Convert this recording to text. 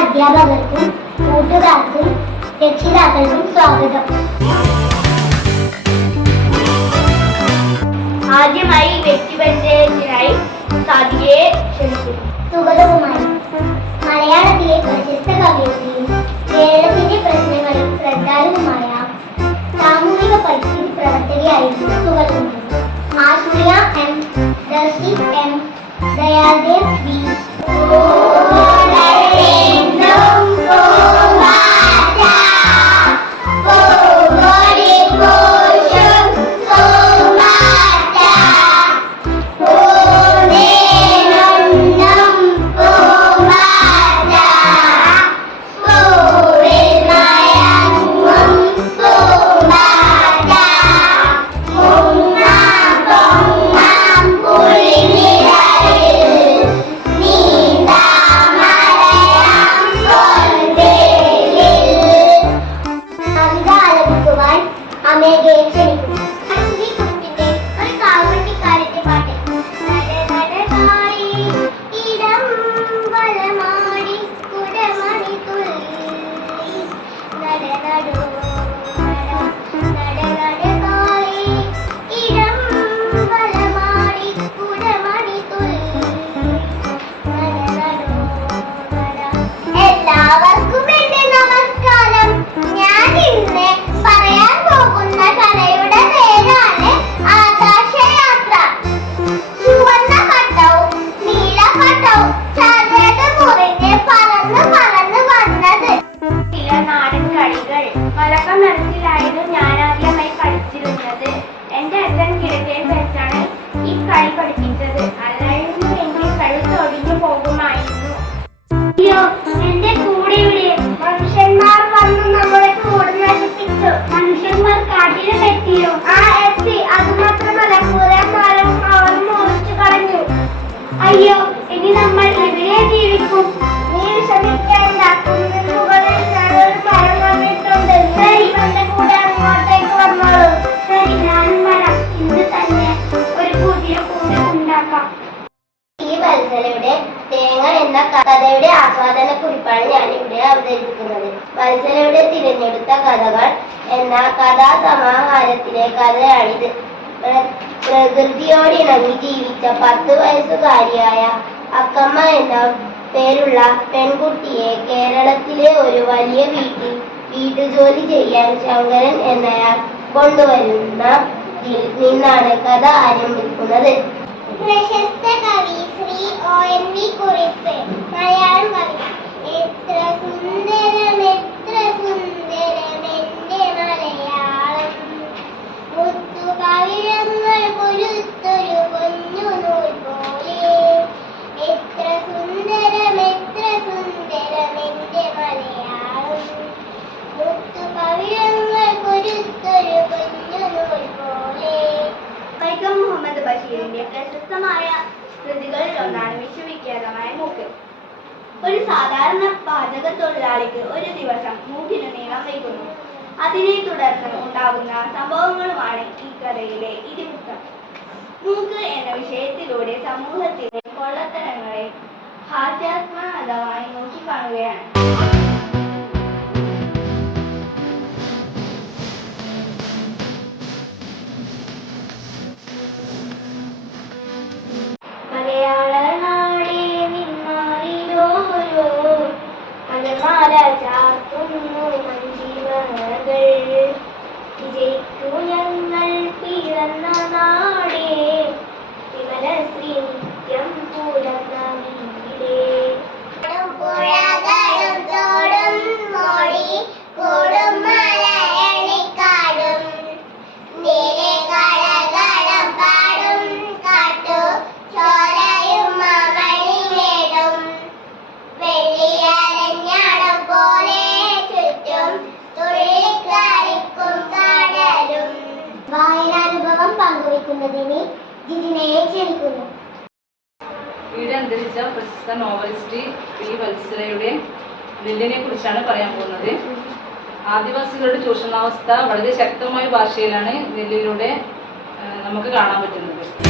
അധ്യാപകർക്കും കൂട്ടുകാർക്കും രക്ഷിതാക്കൾക്കും സ്വാഗതം. ആദ്യമായി വ്യക്തിപരിചയത്തിനായി സാദിയെ ക്ഷണിക്കുന്നു. സുഗതവുമായി മലയാളത്തിലെ പ്രശസ്ത കവയത്രിയും കേരളത്തിന്റെ പ്രശ്നങ്ങളിൽ ശ്രദ്ധാലുവുമായ സാമൂഹിക പരിസ്ഥിതി പ്രവർത്തകയായിരുന്നു സുഗതകുമാരി ആശ്രിയ M. ദർശി M. They are their feet. Reggae അയ്യോ ഇനി നമ്മൾ എവിടെ ജീവിക്കും? നീ വിഷമിക്കേണ്ട കുന്നിൻ മുകളിൽ ഞാനൊരു മരം വന്നിട്ടുണ്ട്. ശരി എന്റെ കൂടെ അങ്ങോട്ടേക്ക് വന്നോളൂ. ശരി ഇന്ന് തന്നെ ഒരു പുതിയ കൂട് ഈ വത്സലയുടെ തേങ്ങ എന്ന കഥയുടെ ആസ്വാദന കുറിപ്പാണ് ഞാൻ ഇവിടെ അവതരിപ്പിക്കുന്നത്. വത്സലയുടെ തിരഞ്ഞെടുത്ത കഥകൾ എന്ന കഥാസമാഹാരത്തിലെ കഥയാണിത്. പ്രകൃതിയോടിണങ്ങി ജീവിച്ച പത്ത് വയസ്സുകാരിയായ അക്കമ്മ എന്ന പേരുള്ള പെൺകുട്ടിയെ കേരളത്തിലെ ഒരു വലിയ വീട്ടിൽ വീട്ടുജോലി ചെയ്യാൻ ശങ്കരൻ എന്നയാൾ കൊണ്ടുവരുന്ന നിന്നാണ് കഥ ആരംഭിക്കുന്നത്. പ്രശസ്ത കവി ശ്രീ ഒ എൻ വി കുറിപ്പ് മുഹമ്മദ് ബഷീറിന്റെ പ്രശസ്തമായ കൃതികളിൽ ഒന്നാണ് വിശ്വവിഖ്യാതമായ മൂക്ക്. ഒരു സാധാരണ പാചക തൊഴിലാളിക്ക് ഒരു ദിവസം മൂക്കിന് നീളം വയ്ക്കുന്നു. അതിനെ തുടർന്ന് ഉണ്ടാകുന്ന സംഭവങ്ങളുമാണ് ഈ കഥയിലെ ഇതിവൃത്തം മൂക്ക് എന്ന വിഷയത്തിലൂടെ സമൂഹത്തിലെ കൊള്ളത്തരങ്ങളെ ഹാസ്യാത്മകമായി നോക്കിക്കാണുകയാണ്. മലമാല ചാർത്തുന്നു മഞ്ജിമകൾ വിജയിക്കൂ ഞങ്ങൾ പിറന്ന നാടേ വിമല ശ്രീ നിത്യം പുലർന്ന വീടേ പങ്കുവെക്കുന്നതിന് ജിതിനയെ ക്ഷണിക്കുന്നു. ഇവിടെ അന്തരിച്ച പ്രശസ്ത നോവലിസ്റ്റ് പി വത്സലയുടെ ബില്ലിനെ കുറിച്ചാണ് പറയാൻ പോകുന്നത്. ആദിവാസികളുടെ ചൂഷണാവസ്ഥ വളരെ ശക്തമായ ഭാഷയിലാണ് നെല്ലിലൂടെ നമുക്ക് കാണാൻ പറ്റുന്നത്.